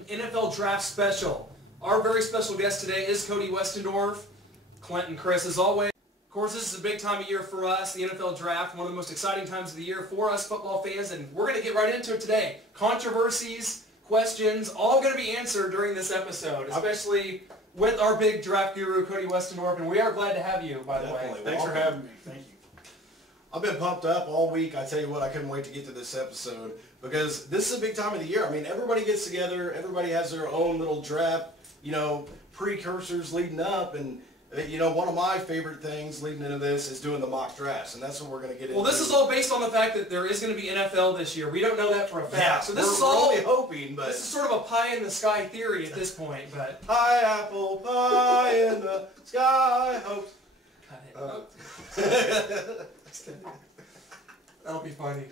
NFL Draft Special. Our very special guest today is Cody Westendorff, Clint and Chris as always. Of course, this is a big time of year for us, the NFL Draft, one of the most exciting times of the year for us football fans, and we're going to get right into it today. Controversies, questions, all going to be answered during this episode, especially with our big draft guru, Cody Westendorff, and we are glad to have you, by the way. Thanks for having me. Thank you. I've been pumped up all week. I tell you what, I couldn't wait to get to this episode because this is a big time of the year. I mean, everybody gets together. Everybody has their own little draft, precursors leading up. And, one of my favorite things leading into this is doing the mock drafts. And that's what we're going to get into. Well, this is all based on the fact that there is going to be NFL this year. We don't know that for a fact. Yeah, so this we're only hoping, but this is sort of a pie-in-the-sky theory at this point. But pineapple pie in the sky hopes. Cut it. That'll be funny.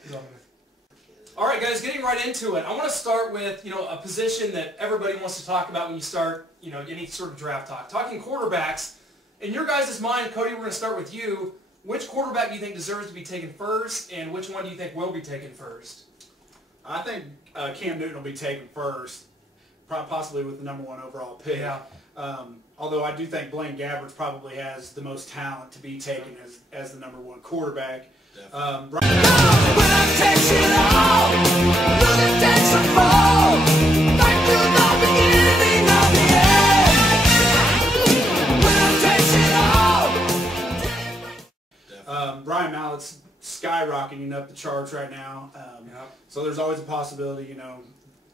All right, guys, getting right into it. I want to start with, a position that everybody wants to talk about when you start, any sort of draft talk. Talking quarterbacks. In your guys' mind, Cody, we're going to start with you. Which quarterback do you think deserves to be taken first, and which one do you think will be taken first? I think Cam Newton will be taken first, possibly with the when overall pick. Yeah. Although I do think Blaine Gabbert probably has the most talent to be taken as the #1 quarterback. Brian Mallett's skyrocketing up the charts right now. So there's always a possibility,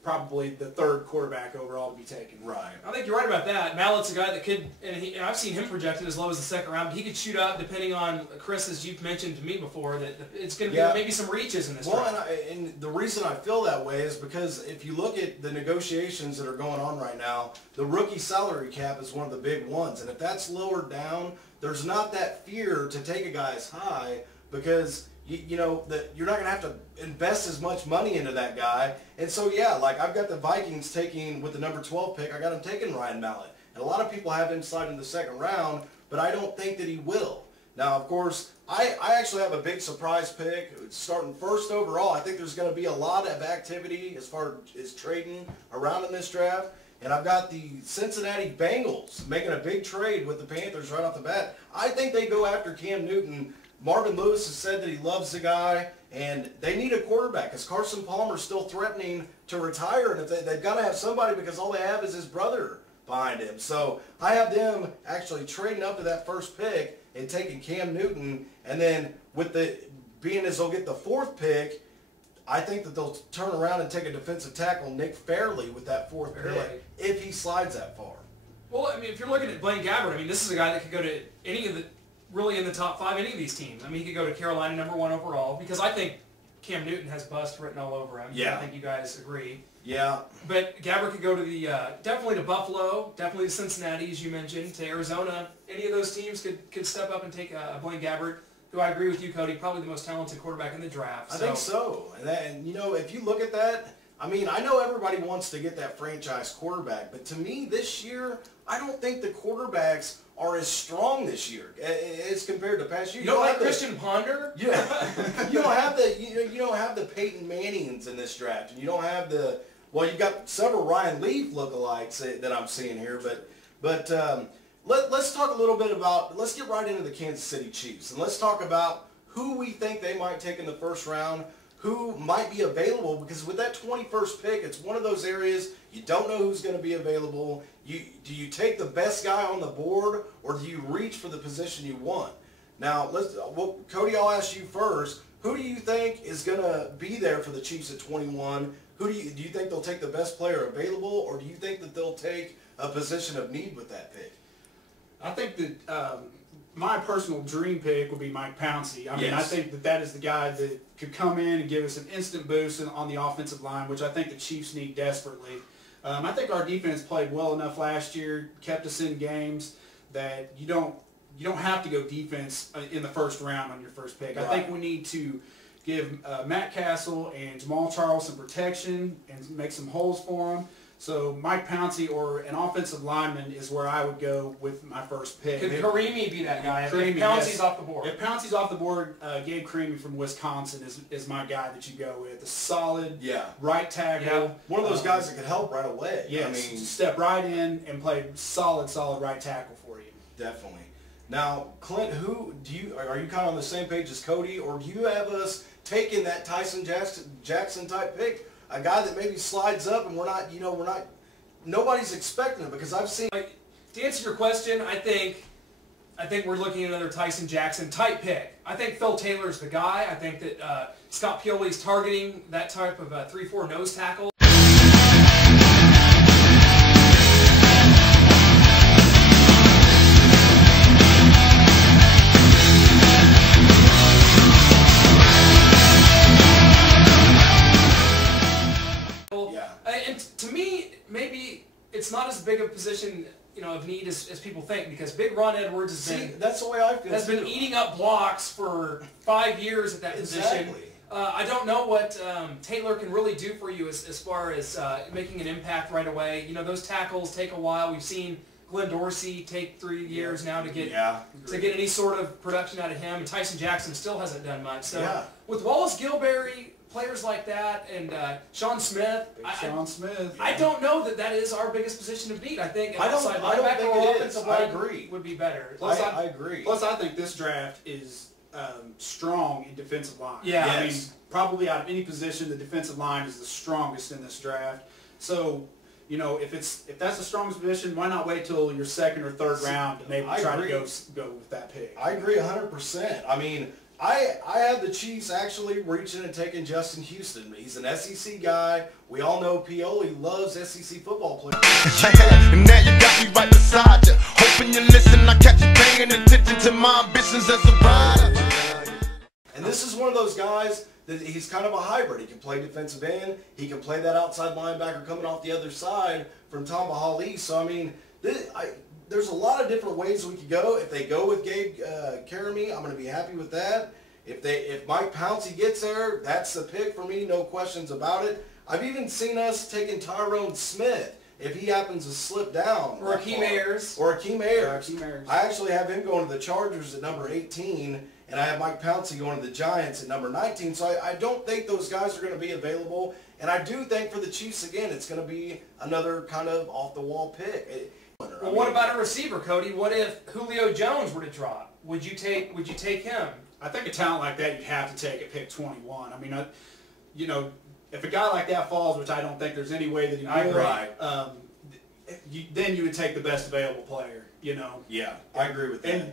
probably the 3rd quarterback overall to be taken. Right. I think you're right about that. Mallett's a guy that could, and I've seen him projected as low as the 2nd round, but he could shoot up depending on, Chris, as you've mentioned to me before, that it's going to be maybe some reaches in this draft. Well, and the reason I feel that way is because if you look at the negotiations that are going on right now, the rookie salary cap is one of the big ones. And if that's lowered down, there's not that fear to take a guy as high because that you're not going to have to invest as much money into that guy. And so, I've got the Vikings taking, with the number 12 pick, I got him taking Ryan Mallett. And a lot of people have him slide in the 2nd round, but I don't think that he will. Now, of course, I actually have a big surprise pick. Starting 1st overall, I think there's going to be a lot of activity as far as trading around in this draft. And I've got the Cincinnati Bengals making a big trade with the Panthers right off the bat. I think they go after Cam Newton. Marvin Lewis has said that he loves the guy, and they need a quarterback because Carson Palmer's still threatening to retire, and if they've got to have somebody because all they have is his brother behind him. So I have them actually trading up to that 1st pick and taking Cam Newton, and then with being as they'll get the 4th pick, I think that they'll turn around and take a defensive tackle, Nick Fairley, with that 4th pick if he slides that far. Well, if you're looking at Blaine Gabbert, this is a guy that could go to any of the really in the top 5 any of these teams. He could go to Carolina #1 overall because I think Cam Newton has bust written all over him. Yeah. I think you guys agree. Yeah. But Gabbert could go to the definitely to Buffalo, definitely to Cincinnati, as you mentioned, to Arizona. Any of those teams could step up and take Blaine Gabbert, who I agree with you, Cody, probably the most talented quarterback in the draft. I think so. And if you look at that, I know everybody wants to get that franchise quarterback, but to me this year, I don't think the quarterbacks are as strong this year as compared to past years. You don't like Christian Ponder? Yeah. You don't have the Peyton Mannings in this draft, and you don't have you've got several Ryan Leaf lookalikes that I'm seeing here, but let's talk a little bit let's get right into the Kansas City Chiefs, and let's talk about who we think they might take in the 1st round, who might be available, because with that 21st pick, it's one of those areas you don't know who's going to be available. Do you take the best guy on the board, or do you reach for the position you want? Now, Cody, I'll ask you first. Who do you think is going to be there for the Chiefs at 21? Do you think they'll take the best player available, or do you think that they'll take a position of need with that pick? I think that my personal dream pick would be Mike Pouncey. I think that is the guy that could come in and give us an instant boost on the offensive line, which I think the Chiefs need desperately. I think our defense played well enough last year, kept us in games that you don't have to go defense in the 1st round on your 1st pick. Right. I think we need to give Matt Castle and Jamal Charles some protection and make some holes for them. So Mike Pouncey or an offensive lineman is where I would go with my first pick. Could Karimi be that guy? Karimi, if Pouncey's yes. off the board. If Pouncey's off the board, Gabe Karimi from Wisconsin is my guy that you go with. A solid right tackle. Yeah. One of those guys that could help right away. Yes, I mean, step right in and play solid right tackle for you. Definitely. Now, Clint, are you kind of on the same page as Cody, or do you have us taking that Tyson Jackson type pick, a guy that maybe slides up and nobody's expecting it? Because I've seen. To answer your question, I think we're looking at another Tyson Jackson type pick. I think Phil Taylor's the guy. I think that Scott Pioli's targeting that type of 3-4 nose tackle. And to me, maybe it's not as big a position, of need as people think, because Big Ron Edwards that's the way I feel. has been eating up blocks for 5 years at that position. I don't know what Taylor can really do for you as far as making an impact right away. Those tackles take a while. We've seen Glenn Dorsey take 3 years now to get any sort of production out of him. And Tyson Jackson still hasn't done much. So with Wallace Gilberry, players like that, and Sean Smith, I don't know that is our biggest position of need. I think an outside linebacker or offensive line would be better. I agree. Plus, I think this draft is strong in defensive line. Yeah. I mean, probably out of any position, the defensive line is the strongest in this draft. So, if that's the strongest position, why not wait till your second or third round to maybe try to go with that pick? I agree 100%. I mean, I had the Chiefs actually reaching and taking Justin Houston. He's an SEC guy. We all know Pioli loves SEC football players. And now you got me right beside you. Hoping you listen, I catch you paying attention to my ambitions as a rider. And this is one of those guys that he's kind of a hybrid. He can play defensive end. He can play that outside linebacker coming off the other side from Tamba Hali. So, I mean, there's a lot of different ways we could go. If they go with Gabe Karimi, I'm going to be happy with that. If Mike Pouncey gets there, that's the pick for me, no questions about it. I've even seen us taking Tyrone Smith if he happens to slip down. Or Akeem Ayers. I actually have him going to the Chargers at number 18, and I have Mike Pouncey going to the Giants at number 19. So I don't think those guys are going to be available. And I do think for the Chiefs, again, it's going to be another kind of off-the-wall pick. Well, what about a receiver, Cody? What if Julio Jones were to drop? Would you take him? I think a talent like that you have to take at pick 21. I mean, if a guy like that falls, which I don't think there's any way that he will, then you would take the best available player. Yeah, I agree with that. And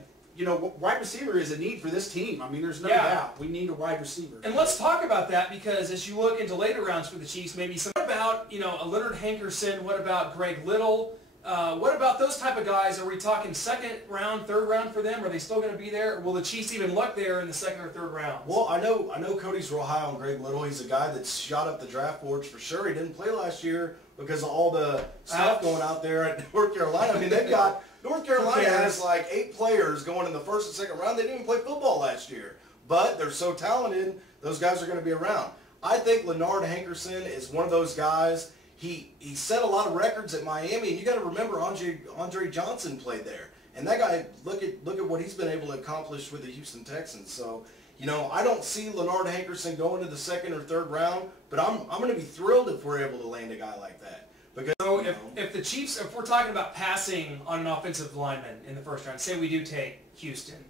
wide receiver is a need for this team. I mean, there's no doubt we need a wide receiver. And let's talk about that, because as you look into later rounds for the Chiefs, maybe what about a Leonard Hankerson? What about Greg Little? What about those type of guys? Are we talking second round, third round for them? Are they still going to be there? Or will the Chiefs even look there in the second or third round? Well, I know Cody's real high on Greg Little. He's a guy that's shot up the draft boards for sure. He didn't play last year because of all the stuff going out there at North Carolina. I mean, they've got North Carolina has like 8 players going in the first and second round. They didn't even play football last year, but they're so talented. Those guys are going to be around. I think Leonard Hankerson is one of those guys. He set a lot of records at Miami, and you got to remember Andre Johnson played there, and that guy, look at what he's been able to accomplish with the Houston Texans. So, I don't see Leonard Hankerson going to the second or third round, but I'm going to be thrilled if we're able to land a guy like that. Because if the Chiefs, if we're talking about passing on an offensive lineman in the first round, say we do take Houston,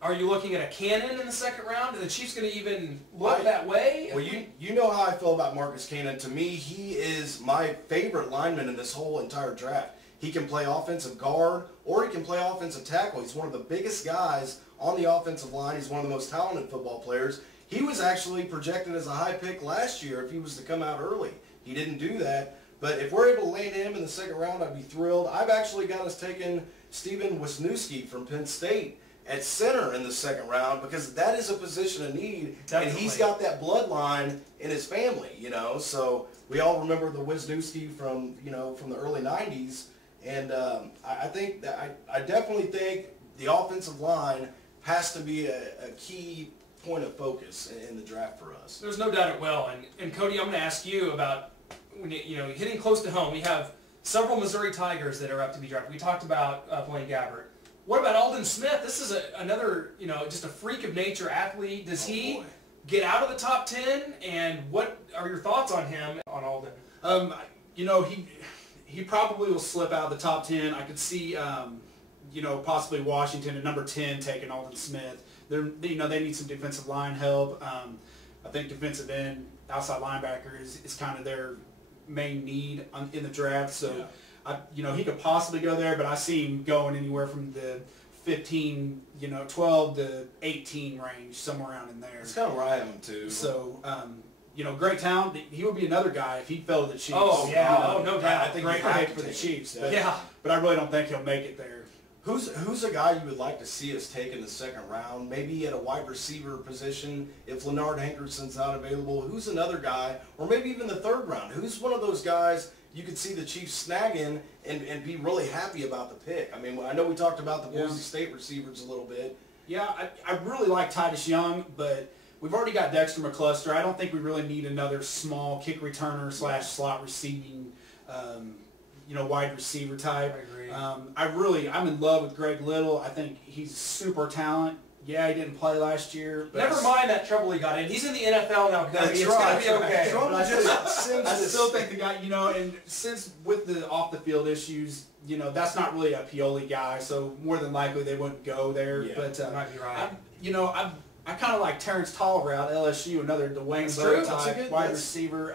are you looking at a cannon in the second round? Are the Chiefs going to even look that way? Well, you know how I feel about Marcus Cannon. To me, he is my favorite lineman in this whole entire draft. He can play offensive guard or he can play offensive tackle. He's one of the biggest guys on the offensive line. He's one of the most talented football players. He was actually projected as a high pick last year if he was to come out early. He didn't do that. But if we're able to land him in the second round, I'd be thrilled. I've actually got us taking Steven Wisniewski from Penn State at center in the second round, because that is a position of need. Definitely. And he's got that bloodline in his family, So we all remember the Wisniewski from the early 90s, and I definitely think the offensive line has to be a key point of focus in the draft for us. There's no doubt it will. And Cody, I'm going to ask you about hitting close to home, we have several Missouri Tigers that are up to be drafted. We talked about Blaine Gabbert. What about Aldon Smith? This is another, just a freak of nature athlete. Does he get out of the top 10? And what are your thoughts on him, on Aldon? He probably will slip out of the top 10. I could see, possibly Washington at number 10 taking Aldon Smith. They need some defensive line help. I think defensive end, outside linebacker is kind of their main need in the draft. So, he could possibly go there, but I see him going anywhere from the 15, 12 to 18 range, somewhere around in there. That's kind of where I have him too. So, great talent. He would be another guy if he fell to the Chiefs. Oh, yeah. No doubt. I think great pick for the Chiefs. Yeah. But I really don't think he'll make it there. Who's a guy you would like to see us take in the second round? Maybe at a wide receiver position if Leonard Hankerson's not available. Who's another guy? Or maybe even the third round. Who's one of those guys you could see the Chiefs snagging and be really happy about the pick? I mean, I know we talked about the Boise State receivers a little bit. Yeah, I really like Titus Young, but we've already got Dexter McCluster. I don't think we really need another small kick returner / slot receiving wide receiver type. I agree. I'm in love with Greg Little. I think he's super talent. Yeah, he didn't play last year. But never mind that trouble he got in. He's in the NFL now. That's it's going to be okay. I still think the guy, and since with the off-the-field issues, that's not really a Pioli guy, so more than likely they wouldn't go there. Yeah, but you might be right. I kind of like Terrence Tolliver out LSU, another Dwayne Bowe type wide receiver.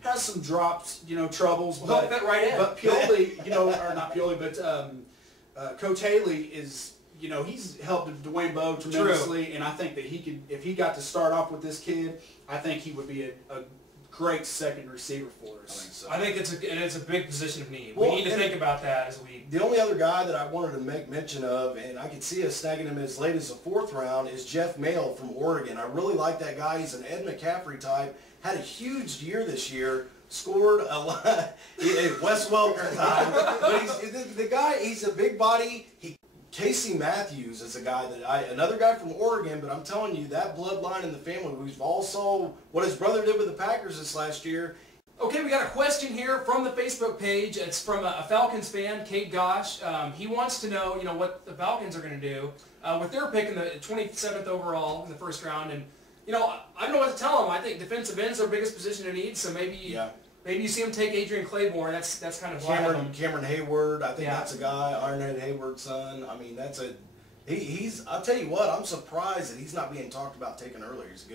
Has some drops, troubles, but fit right in. But Pioli, or not Pioli, but Coach Haley is, he's helped Dwayne Bowe tremendously, and I think that he could, if he got to start off with this kid, I think he would be a great second receiver for us. I think it's a big position of need. We need to think about that as we. The only other guy that I wanted to make mention of, and I could see us snagging him as late as the fourth round, is Jeff Mayle from Oregon. I really like that guy. He's an Ed McCaffrey type. Had a huge year this year. Scored a lot. Wes Welker time. But the guy. He's a big body. Casey Matthews is a guy another guy from Oregon, but I'm telling you, that bloodline in the family, we've all saw what his brother did with the Packers this last year. Okay, we got a question here from the Facebook page. It's from a Falcons fan, Kate Gosh. He wants to know, what the Falcons are going to do with their pick in the 27th overall in the first round. And, I don't know what to tell him. I think defensive ends are the biggest position to need, so maybe you see him take Adrian Claiborne. That's kind of Cameron Hayward. I think that's a guy. Ironhead Hayward's son. I mean, he's. I'll tell you what. I'm surprised that he's not being talked about taken earlier. He's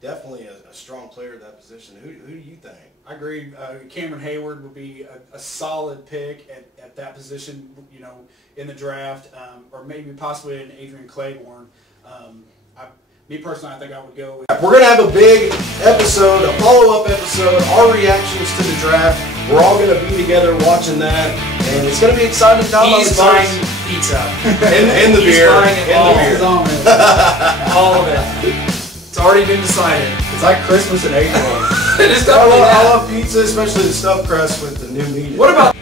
definitely a strong player at that position. Who do you think? I agree. Cameron Hayward would be a solid pick at that position. In the draft, or maybe possibly an Adrian Claiborne. Me personally, I think I would go with. We're going to have a big episode, a follow-up episode, our reactions to the draft. We're all going to be together watching that, and it's going to be exciting time. He's buying pizza. and the beer. All of it. It's already been decided. It's like Christmas in April. I love pizza, especially the stuffed crust with the new meat. What about...